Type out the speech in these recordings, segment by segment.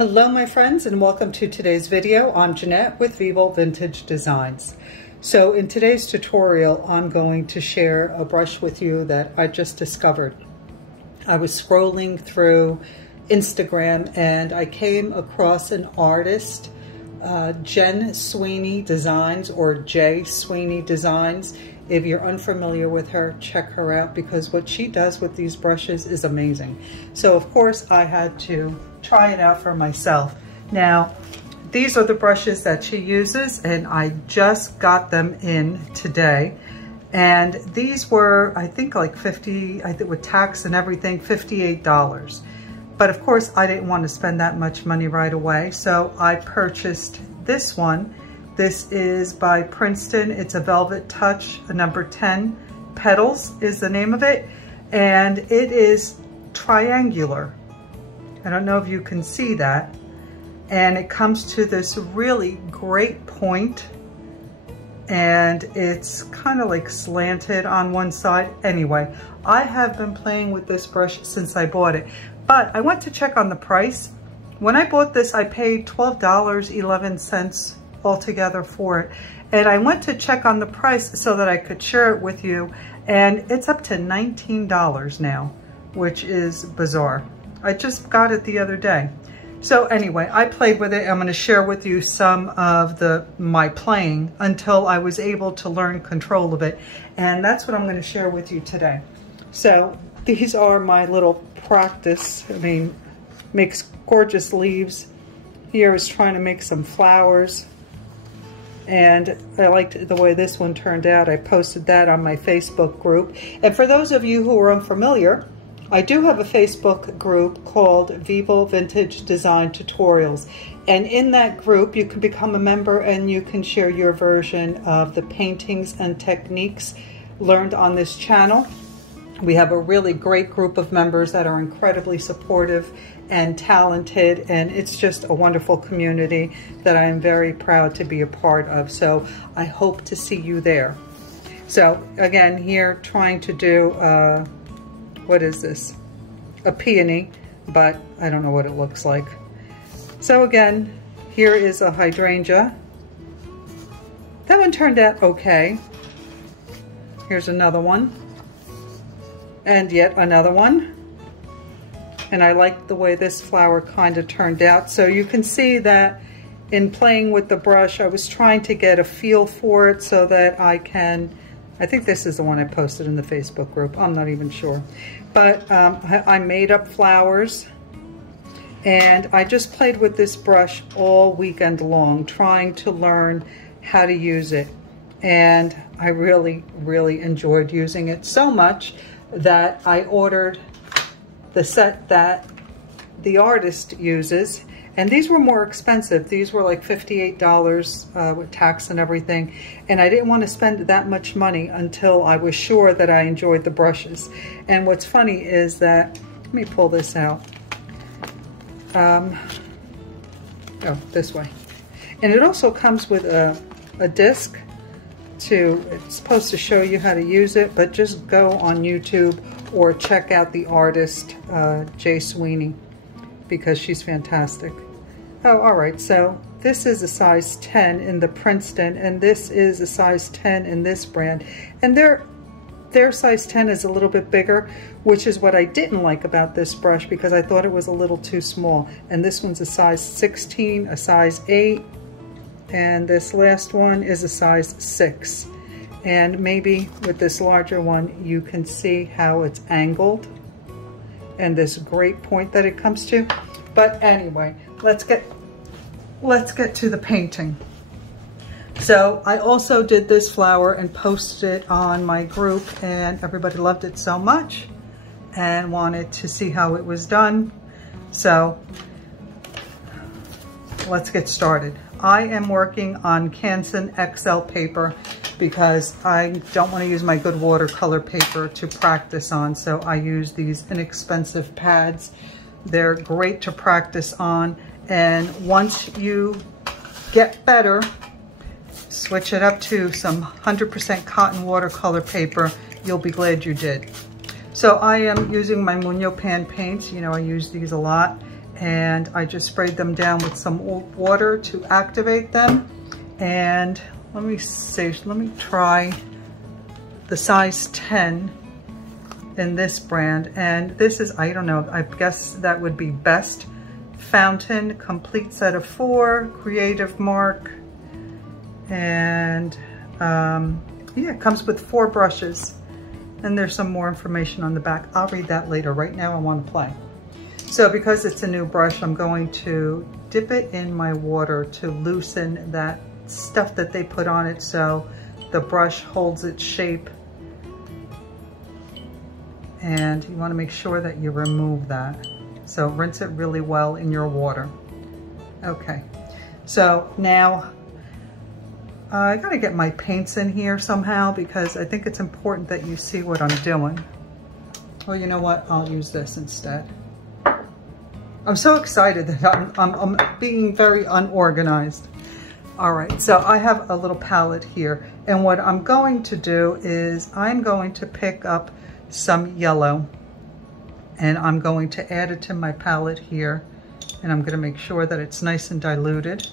Hello my friends, and welcome to today's video. I'm Jeanette with Vivo Vintage Designs. So in today's tutorial, I'm going to share a brush with you that I just discovered. I was scrolling through Instagram and I came across an artist, Jen Sweeney Designs, or J Sweeney Designs. If you're unfamiliar with her, check her out because what she does with these brushes is amazing. So of course I had to try it out for myself. Now, these are the brushes that she uses and I just got them in today. And these were, I think like with tax and everything, $58. But of course I didn't want to spend that much money right away. So I purchased this one. This is by Princeton. It's a Velvet Touch, a number 10. Petals is the name of it. And it is triangular. I don't know if you can see that. And it comes to this really great point. And it's kind of like slanted on one side. Anyway, I have been playing with this brush since I bought it. But I went to check on the price. When I bought this, I paid $12.11 altogether for it. And I went to check on the price so that I could share it with you. And it's up to $19 now, which is bizarre. I just got it the other day. So anyway, I played with it. I'm going to share with you some of my playing until I was able to learn control of it. And that's what I'm going to share with you today. So these are my little practice. I mean, makes gorgeous leaves. Here is trying to make some flowers. And I liked the way this one turned out. I posted that on my Facebook group. And for those of you who are unfamiliar, I do have a Facebook group called Vivo Vintage Design Tutorials. And in that group, you can become a member and you can share your version of the paintings and techniques learned on this channel. We have a really great group of members that are incredibly supportive and talented, and it's just a wonderful community that I am very proud to be a part of. So I hope to see you there. So again, here trying to do, what is this? A peony, but I don't know what it looks like. So again, here is a hydrangea. That one turned out okay. Here's another one. And yet another one. And I like the way this flower kind of turned out. So you can see that in playing with the brush, I was trying to get a feel for it so that I think this is the one I posted in the Facebook group. I'm not even sure. But I made up flowers. And I just played with this brush all weekend long, trying to learn how to use it. And I really, really enjoyed using it so much that I ordered the set that the artist uses. And these were more expensive. These were like $58 with tax and everything. And I didn't want to spend that much money until I was sure that I enjoyed the brushes. And what's funny is that, let me pull this out. Oh, this way. And it also comes with a disc. It's supposed to show you how to use it, but just go on YouTube or check out the artist, J Sweeney, because she's fantastic. Oh, all right, so this is a size 10 in the Princeton, and this is a size 10 in this brand. And their size 10 is a little bit bigger, which is what I didn't like about this brush because I thought it was a little too small. And this one's a size 16, a size 8, and this last one is a size 6. And maybe with this larger one, you can see how it's angled and this great point that it comes to. But anyway, let's get to the painting. So I also did this flower and posted it on my group, and everybody loved it so much and wanted to see how it was done. So let's get started. I am working on Canson XL paper because I don't want to use my good watercolor paper to practice on, so I use these inexpensive pads. They're great to practice on, and once you get better, switch it up to some 100% cotton watercolor paper. You'll be glad you did. So I am using my Muñoz pan paints. You know, I use these a lot. and I just sprayed them down with some water to activate them. And let me see, let me try the size 10 in this brand. And this is, I don't know, I guess that would be Best Fountain, complete set of 4, Creative Mark. And yeah, it comes with 4 brushes. And there's some more information on the back. I'll read that later. Right now I want to play. So because it's a new brush, I'm going to dip it in my water to loosen that stuff that they put on it so the brush holds its shape. And you want to make sure that you remove that. So rinse it really well in your water. Okay, so now I gotta get my paints in here somehow because I think it's important that you see what I'm doing. Well, you know what? I'll use this instead. I'm so excited that I'm being very unorganized. All right, so I have a little palette here, and what I'm going to do is I'm going to pick up some yellow, and I'm going to add it to my palette here, and I'm gonna make sure that it's nice and diluted.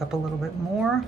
Up a little bit more.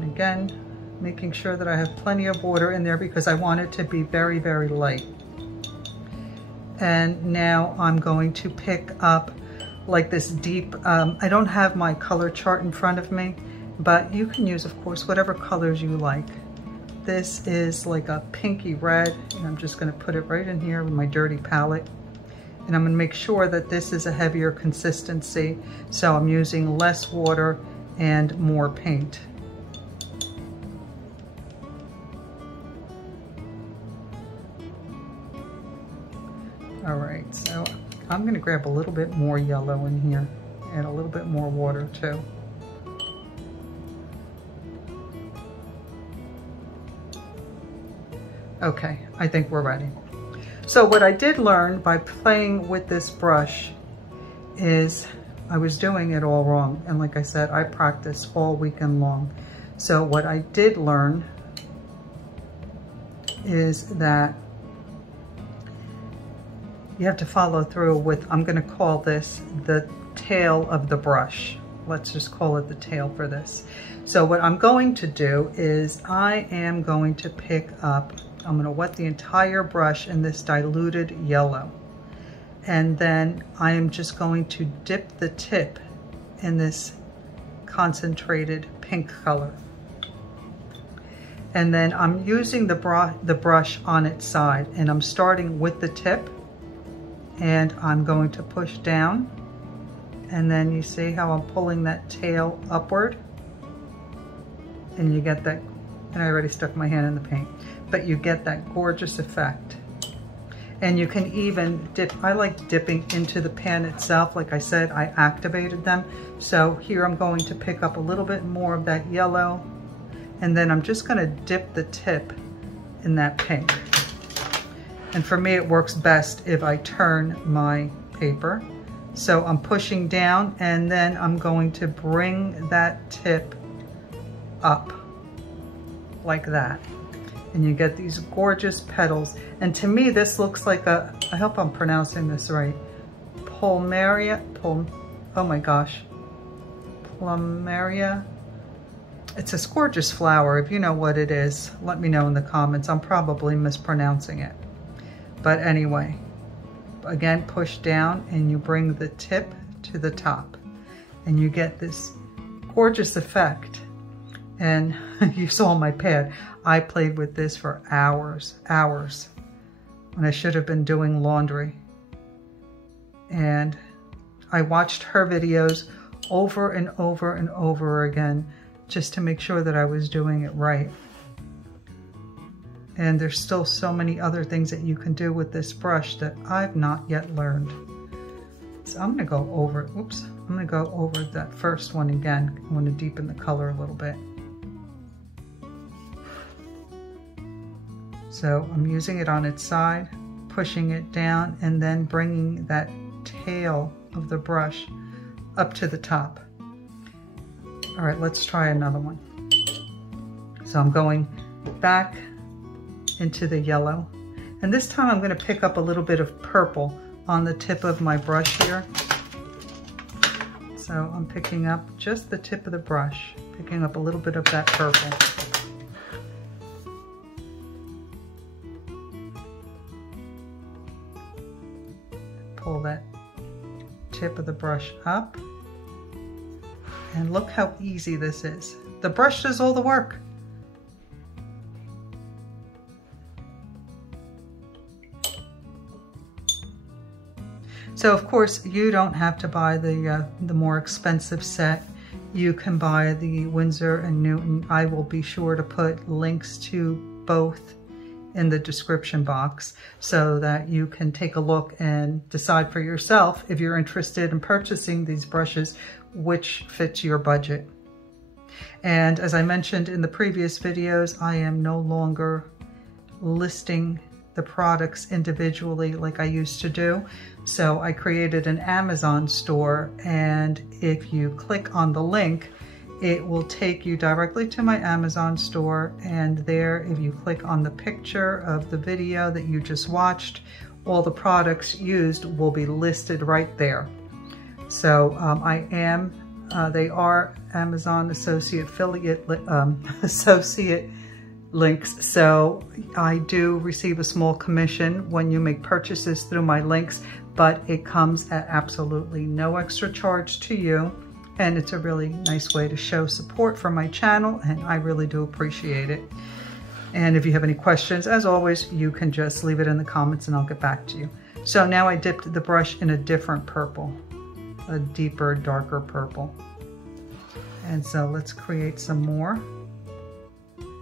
And again, making sure that I have plenty of water in there because I want it to be very, very light. And now I'm going to pick up like this deep, I don't have my color chart in front of me, but you can use, of course, whatever colors you like. This is like a pinky red, and I'm just gonna put it right in here with my dirty palette. And I'm gonna make sure that this is a heavier consistency, so I'm using less water and more paint. All right, so I'm gonna grab a little bit more yellow in here, add a little bit more water too. Okay, I think we're ready. So what I did learn by playing with this brush is I was doing it all wrong. And like I said, I practiced all weekend long. So what I did learn is that you have to follow through with, I'm gonna call this the tail of the brush. Let's just call it the tail for this. So what I'm going to do is I am going to pick up, I'm gonna wet the entire brush in this diluted yellow. And then I am just going to dip the tip in this concentrated pink color. And then I'm using the brush on its side, and I'm starting with the tip, and I'm going to push down. And then you see how I'm pulling that tail upward? And you get that, and I already stuck my hand in the paint, but you get that gorgeous effect. And you can even dip, I like dipping into the pan itself. Like I said, I activated them. So here I'm going to pick up a little bit more of that yellow, and then I'm just gonna dip the tip in that pink. And for me, it works best if I turn my paper. So I'm pushing down, and then I'm going to bring that tip up like that. And you get these gorgeous petals. And to me, this looks like a, I hope I'm pronouncing this right, Plumeria, oh my gosh, Plumeria. It's a gorgeous flower. If you know what it is, let me know in the comments. I'm probably mispronouncing it. But anyway, again, push down and you bring the tip to the top and you get this gorgeous effect. And you saw my pad. I played with this for hours, when I should have been doing laundry. And I watched her videos over and over and over again just to make sure that I was doing it right. And there's still so many other things that you can do with this brush that I've not yet learned. So I'm gonna go over, oops, I'm gonna go over that first one again. I wanna deepen the color a little bit. So I'm using it on its side, pushing it down, and then bringing that tail of the brush up to the top. All right, let's try another one. So I'm going back into the yellow. And this time I'm going to pick up a little bit of purple on the tip of my brush here. So I'm picking up just the tip of the brush, picking up a little bit of that purple. Pull that tip of the brush up. And look how easy this is. The brush does all the work. So of course you don't have to buy the more expensive set. You can buy the Winsor & Newton. I will be sure to put links to both in the description box so that you can take a look and decide for yourself, if you're interested in purchasing these brushes, which fits your budget. And as I mentioned in the previous videos, I am no longer listing the products individually like I used to do. So I created an Amazon store, and if you click on the link, it will take you directly to my Amazon store, and there, if you click on the picture of the video that you just watched, all the products used will be listed right there. So they are Amazon associate links, so I do receive a small commission when you make purchases through my links, but it comes at absolutely no extra charge to you, and it's a really nice way to show support for my channel, and I really do appreciate it. And if you have any questions, as always, you can just leave it in the comments and I'll get back to you. So now I dipped the brush in a different purple, a deeper, darker purple. And so let's create some more.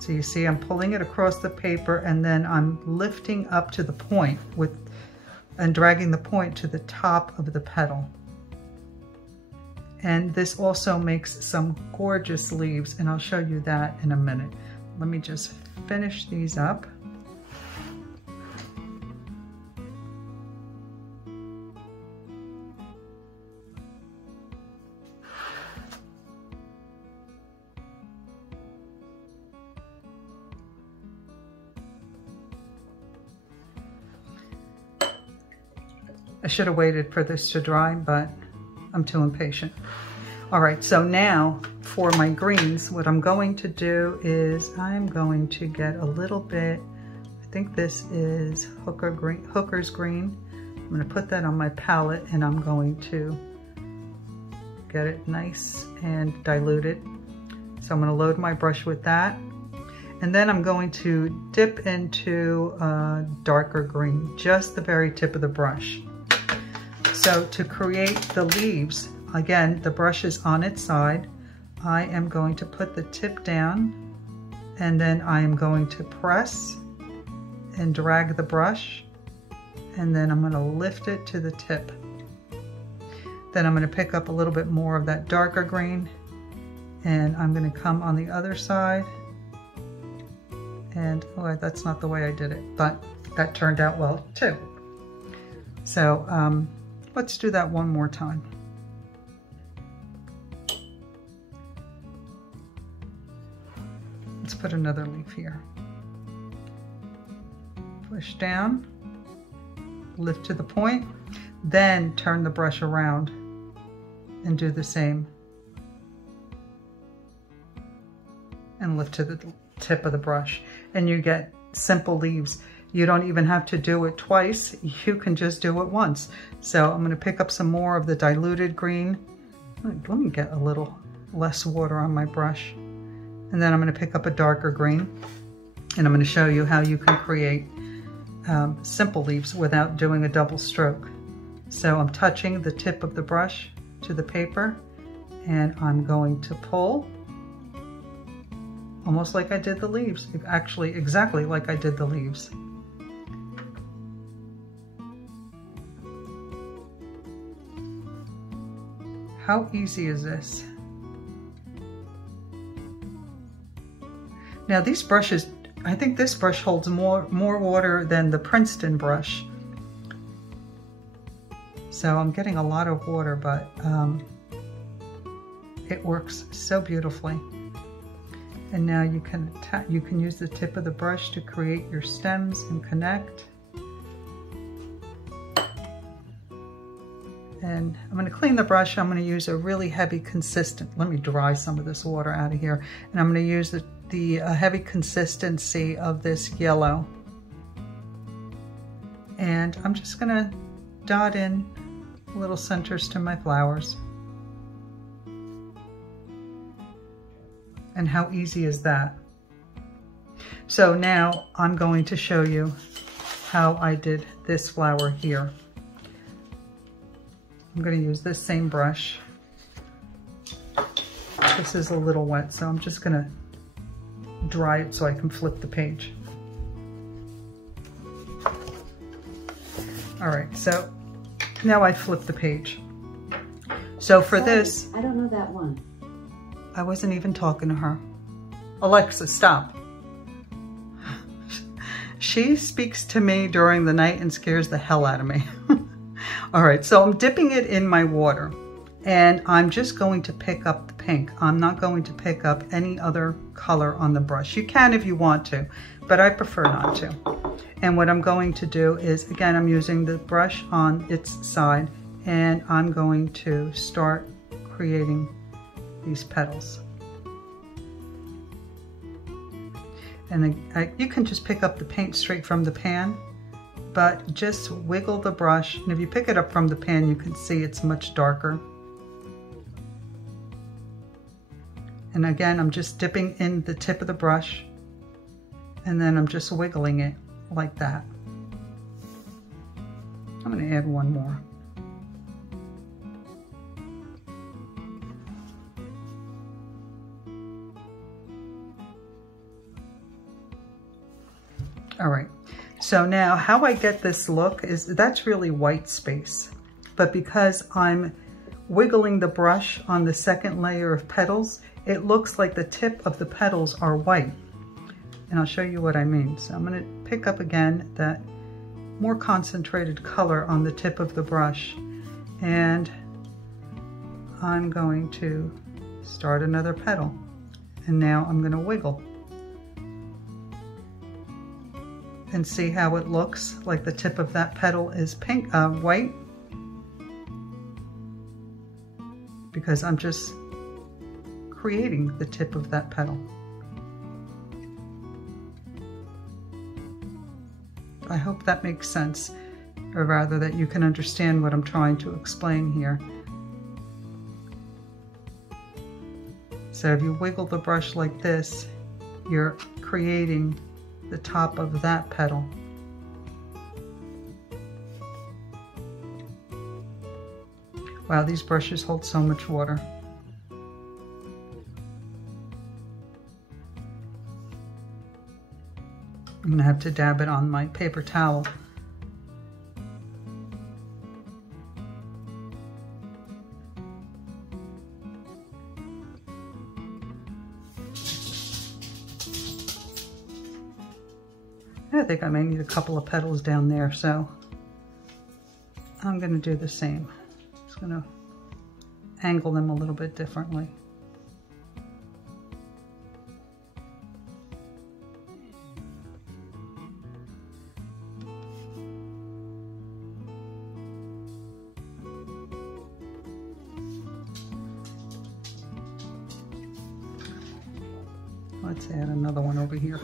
So you see I'm pulling it across the paper, and then I'm lifting up to the point and dragging the point to the top of the petal. And this also makes some gorgeous leaves, and I'll show you that in a minute. Let me just finish these up. I should have waited for this to dry, but I'm too impatient. All right, so now for my greens, what I'm going to do is I'm going to get a little bit, I think this is Hooker's Green. I'm going to put that on my palette, and I'm going to get it nice and diluted. So I'm going to load my brush with that. And then I'm going to dip into darker green, just the very tip of the brush. So to create the leaves, again, the brush is on its side. I am going to put the tip down, and then I am going to press and drag the brush, and then I'm going to lift it to the tip. Then I'm going to pick up a little bit more of that darker green, and I'm going to come on the other side. And oh, that's not the way I did it, but that turned out well too. So let's do that one more time. Let's put another leaf here. Push down, lift to the point, then turn the brush around and do the same. And lift to the tip of the brush, and you get simple leaves. You don't even have to do it twice. You can just do it once. So I'm going to pick up some more of the diluted green. Let me get a little less water on my brush. And then I'm going to pick up a darker green, and I'm going to show you how you can create simple leaves without doing a double stroke. So I'm touching the tip of the brush to the paper, and I'm going to pull almost like I did the leaves. Actually, exactly like I did the leaves. How easy is this? Now these brushes, I think this brush holds more water than the Princeton brush. So I'm getting a lot of water, but it works so beautifully. And now you can use the tip of the brush to create your stems and connect. And I'm going to clean the brush. I'm going to use a really heavy consistent, let me dry some of this water out of here. And I'm going to use the heavy consistency of this yellow. And I'm just going to dot in little centers to my flowers. And how easy is that? So now I'm going to show you how I did this flower here. I'm going to use this same brush. This is a little wet, so I'm just going to dry it so I can flip the page. All right, so now I flip the page. So for this, I don't know that one. I wasn't even talking to her. Alexa, stop. She speaks to me during the night and scares the hell out of me. All right, so I'm dipping it in my water and I'm just going to pick up the pink. I'm not going to pick up any other color on the brush. You can if you want to, but I prefer not to. And what I'm going to do is, again, I'm using the brush on its side and I'm going to start creating these petals. And then you can just pick up the paint straight from the pan, but just wiggle the brush. And if you pick it up from the pan, you can see it's much darker. And again, I'm just dipping in the tip of the brush and then I'm just wiggling it like that. I'm going to add one more. All right, so now how I get this look is, that's really white space, but because I'm wiggling the brush on the second layer of petals, it looks like the tip of the petals are white. And I'll show you what I mean. So I'm going to pick up again that more concentrated color on the tip of the brush, and I'm going to start another petal. And now I'm going to wiggle. And see how it looks like the tip of that petal is pink, white, because I'm just creating the tip of that petal. I hope that makes sense, or rather that you can understand what I'm trying to explain here. So if you wiggle the brush like this, you're creating the top of that petal. Wow, these brushes hold so much water. I'm gonna have to dab it on my paper towel. I think I may need a couple of petals down there, so I'm going to do the same. Just going to angle them a little bit differently. Let's add another one over here.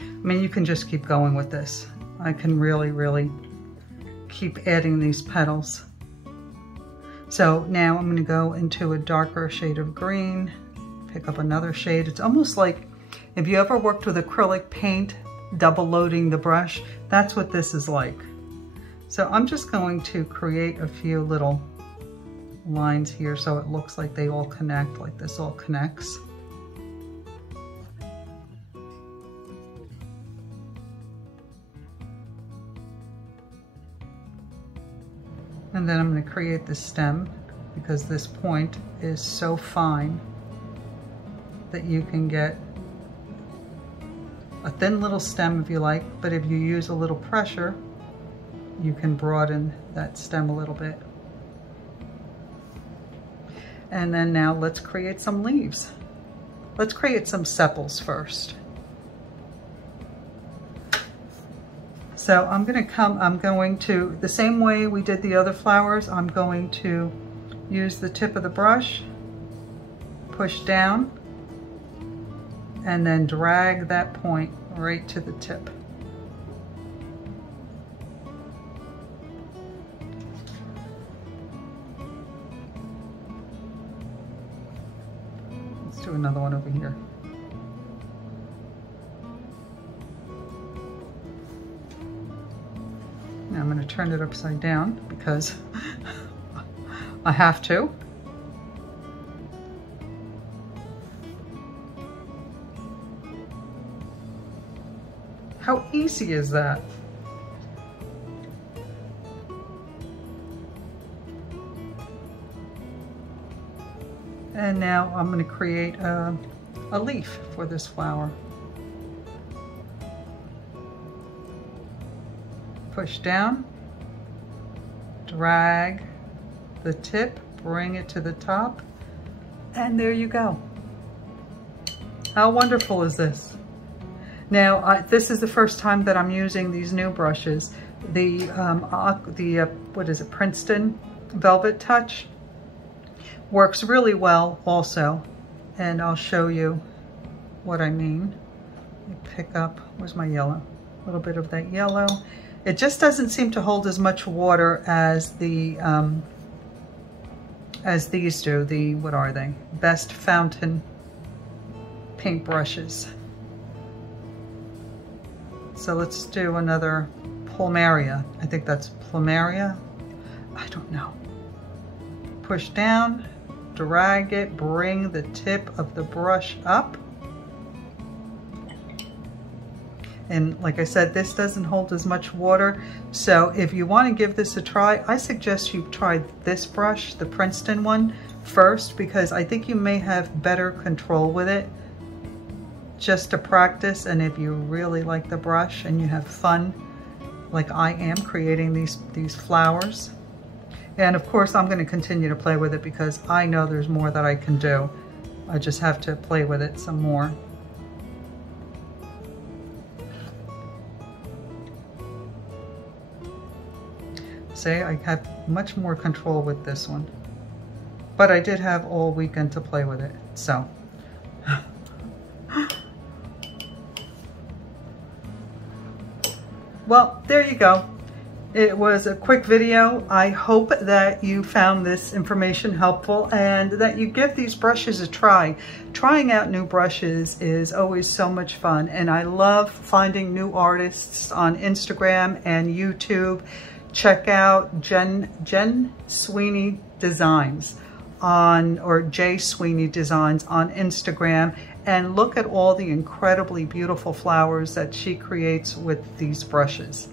I mean, you can just keep going with this. I can really keep adding these petals. So now I'm going to go into a darker shade of green, pick up another shade. It's almost like if you ever worked with acrylic paint, double loading the brush, that's what this is like. So I'm just going to create a few little lines here so it looks like they all connect, like this all connects. And then I'm going to create the stem because this point is so fine that you can get a thin little stem if you like, but if you use a little pressure, you can broaden that stem a little bit. And then now let's create some leaves. Let's create some sepals first. So I'm going to, the same way we did the other flowers, I'm going to use the tip of the brush, push down, and then drag that point right to the tip. Let's do another one over here. Now I'm going to turn it upside down because I have to. How easy is that? And now I'm going to create a leaf for this flower. Push down, drag the tip, bring it to the top, and there you go. How wonderful is this? Now, this is the first time that I'm using these new brushes. The what is it, Princeton Velvet Touch works really well also, and I'll show you what I mean. Let me pick up, where's my yellow? A little bit of that yellow. It just doesn't seem to hold as much water as the as these do. The, what are they? Best Fountain paint brushes. So let's do another Plumeria. I think that's Plumeria. I don't know. Push down, drag it, bring the tip of the brush up. And like I said, this doesn't hold as much water. So if you want to give this a try, I suggest you try this brush, the Princeton one, first, because I think you may have better control with it just to practice. And if you really like the brush and you have fun, like I am, creating these flowers. And of course, I'm going to continue to play with it because I know there's more that I can do. I just have to play with it some more. Say I have much more control with this one, but I did have all weekend to play with it, so. Well, there you go. It was a quick video. I hope that you found this information helpful and that you give these brushes a try. Trying out new brushes is always so much fun, and I love finding new artists on Instagram and YouTube. Check out Jen Sweeney Designs or J Sweeney Designs on Instagram, and look at all the incredibly beautiful flowers that she creates with these brushes.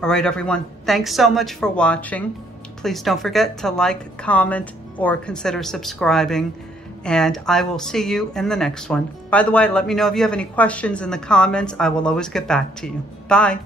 All right, everyone, thanks so much for watching. Please don't forget to like, comment, or consider subscribing, and I will see you in the next one. By the way, let me know if you have any questions in the comments. I will always get back to you. Bye.